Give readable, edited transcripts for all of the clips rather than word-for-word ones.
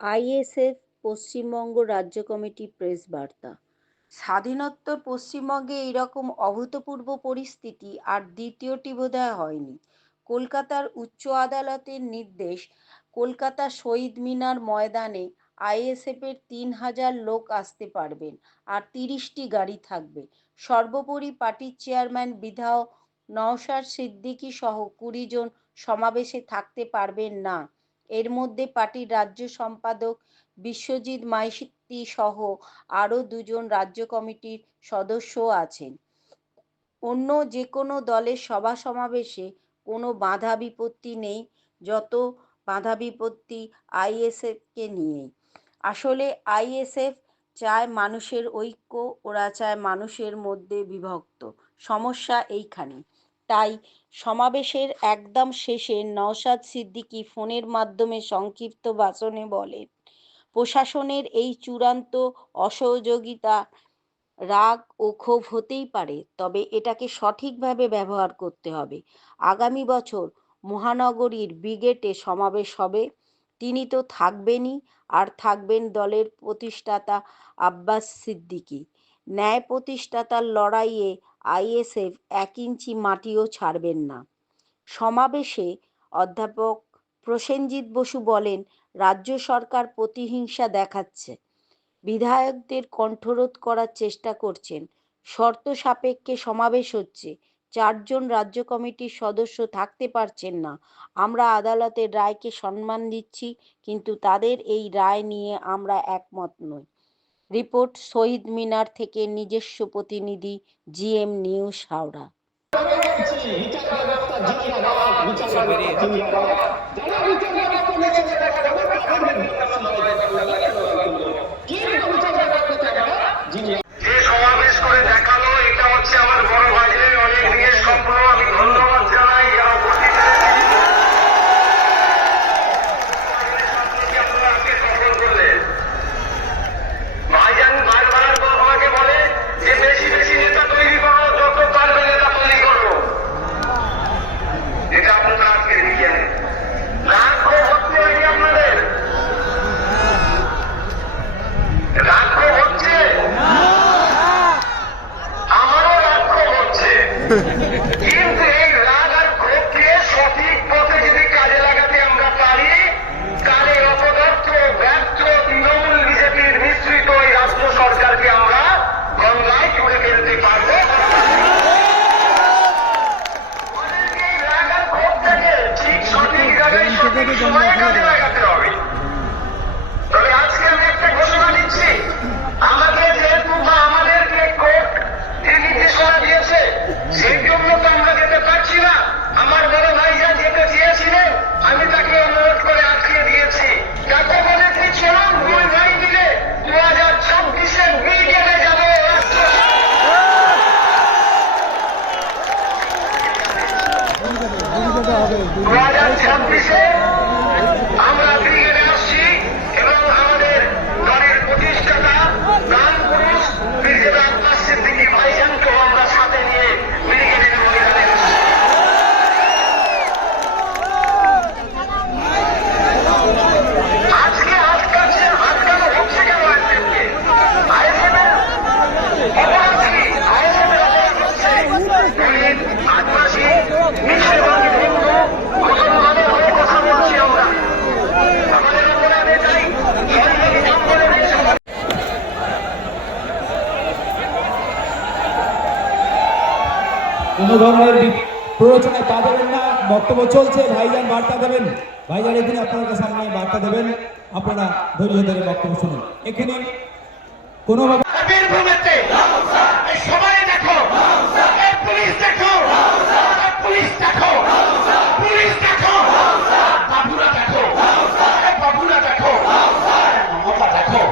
ISF Paschimbanga রাজ্য committee press বার্তা। স্বাধীনোত্তর পশ্চিমবঙ্গে এইরকম অভূতপূর্ব পরিস্থিতি আর দ্বিতীয়টি বোধহয় হয়নি। কলকাতার উচ্চ আদালতের নির্দেশ, কলকাতা শহীদ মিনার ময়দানে আইএসএফের ৩,০০০ লোক আসতে পারবেন আর ৩০টি গাড়ি থাকবে। সর্বোপরি পার্টির চেয়ারম্যান বিধায়ক নওশাদ সিদ্দিকী সহ ২০ জন সমাবেশে থাকতে পারবেন না। এর মধ্যে পার্টির রাজ্য সম্পাদক বিশ্বজিৎ মাইতি সহ আরও ২ জন রাজ্য কমিটির সদস্যও আছেন। অন্য যে কোনো দলের সভা সমাবেশে কোনো বাধা বিপত্তি নেই, যত বাধা বিপত্তি আইএসএফকে নিয়েই। আসলে আইএসএফ চায় মানুষের ঐক্য, ওরা চায় মানুষের মধ্যে বিভক্ত। সমস্যা এইখানে। তাই সমাবেশের একদম শেষে নওশাদ সিদ্দিকী ফোনের মাধ্যমে সংক্ষিপ্ত ভাষণে বলেন, প্রশাসনের এই চূড়ান্ত অসহযোগিতা রাগ ও ক্ষোভ হতেই পারে, তবে এটাকে সঠিকভাবে ব্যবহার করতে হবে। আগামী বছর মহানগরীর ব্রিগেডে সমাবেশ হবে। তিনি তো থাকবেনই, আর থাকবেন দলের প্রতিষ্ঠাতা আব্বাস সিদ্দিকী। ন্যায় প্রতিষ্ঠাতার লড়াইয়ে আইএসএফ ১ ইঞ্চি মাটিও ছাড়বেন না। সমাবেশে অধ্যাপক প্রসেনজিৎ বসু বলেন, রাজ্য সরকার প্রতিহিংসা দেখাচ্ছে, বিধায়কদের কণ্ঠরোধ করার চেষ্টা করছেন। শর্ত সাপেক্ষে সমাবেশ হচ্ছে, ৪ জন রাজ্য কমিটির সদস্য থাকতে পারছেন না। আমরা আদালতের রায়কে সম্মান দিচ্ছি, কিন্তু তাদের এই রায় নিয়ে আমরা একমত নই। রিপোর্ট শহীদ মিনার থেকে নিজস্ব প্রতিনিধি জিএম নিউজ, হাওড়া। যে সমাবেশ করে দেখালো, এটা হচ্ছে আমার বড় ভাইদের অনেক দিনের স্বপ্ন। আমি ধন্যবাদ জানাই যারা উপস্থিত আপনারা আজকে সফল করলেন। ভাইজান বারবার আমাকে বলে যে বেশি বেশি নেতা তৈরি করো, যত পারবে নেতা তৈরি করো। এটা আপনারা আজকে দেখেন। রাগ হচ্ছে নাকি আপনাদের? রাগ হচ্ছে? আমারও রাগ হচ্ছে, কিন্তু এই রাগ আর ক্ষোভকে সঠিক পথে যদি কাজে লাগাতে আমরা পারি, তাহলে অপদার্থ ব্যর্থ তৃণমূল বিজেপির মিশ্রিত এই রাজ্য সরকারকে আমরা গঙ্গায় ছুড়ে ফেলতে পারবো। এই রাগ আর ক্ষোভটাকে ঠিক সঠিক জায়গায় সঠিক সময়ে কাজে লাগাতে হবে। তবে আজকে আমি একটা ঘোষণা দিচ্ছি, আমাকে যেহেতু আমাদেরকে কোর্ট যে নির্দেশনা দিয়েছে, সেই জন্য তো আমরা যেতে পারছি না। আমার বড় ভাইজান যেতে চেয়েছিলেন, আমি তাকে অনুরোধ করে আটকে দিয়েছি। তাকে বলেছি, চলুন 2 ভাই মিলে 2026-এ ব্রিগেডে যাবো। 2026-এ আমরা ব্রিগেডে আসছি এবং আমাদের দলের প্রতিষ্ঠাতা প্রাণ পুরুষ ব্রিগেড আব্বাস সিদ্দিকী ভাইজানকেও আমরা সাথে নিয়ে ব্রিগেডের ময়দানে আসছি। আজকে আটকানো হচ্ছে কেন আইএসএফকে? আইএসএফের অপরাধ কি? আইএসএফের অপরাধ হচ্ছে দলিত, আদিবাসী, মিশ্রভাষী, হিন্দু, মুসলমানের হয়ে কথা বলছি আমরা। আমাদের অপরাধ এটাই, সরকারি জঙ্গলের এই সমাজ। কোন ধরনের প্ররোচনায় পা দেবেন না। বক্তব্য চলছে, ভাইজান বার্তা দেবেন। ভাইজান এখানে আপনাদের সামনে বার্তা দেবেন, আপনারা ধৈর্য ধরে বক্তব্য শুনুন। এখানে কোনোভাবে সবাই দেখো, পুলিশ দেখো, পুলিশ দেখো, পুলিশ দেখো, বাবুরা দেখো, বাবুরা দেখো, মমতা দেখো,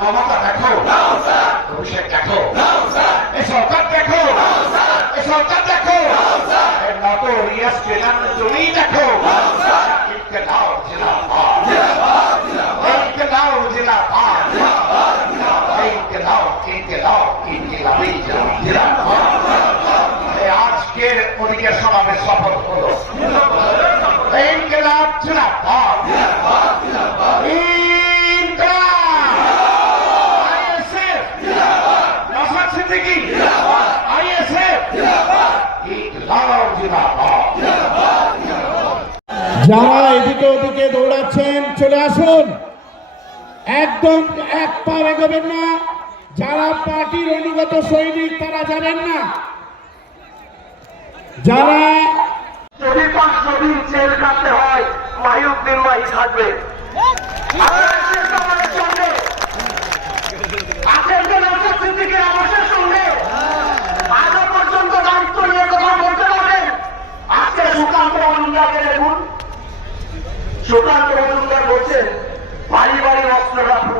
মমতা দেখো, অভিষেক দেখো, এ সরকার দেখো, এ সরকার দেখো, নটোরিয়াস জেলা তুমি দেখো। ইনকলাব জিন্দাবাদ, ইনকলাব জিন্দাবাদ, ইনকলাব ইনকলাবি জিন্দাবাদ। আজকের ওদিকে সমাবেশ সফল হলো। ইনকলাব জিন্দাবাদ। যারা এদিকে ওদিকে দৌড়াচ্ছেন চলে আসুন, একদম এক পা এগোবেন না। যারা পার্টির অনুগত সৈনিক তারা যাবেন না। যারা যদি 500 দিন জেল কাটতে হয় মাহিউদ্দিন মাহি থাকবে। আপনারা চেষ্টা করার সঙ্গে আছেন যে নওশাদ সিদ্দিকীর আবাসের সঙ্গে আজও পর্যন্ত দায়িত্ব নিয়ে কথা বলতে পারেন। আজকে সুকান্ত মজুমদারকে দেখুন, সুকান্ত মজুমদার বলছেন বাড়ি বাড়ি অস্ত্র রাখুন।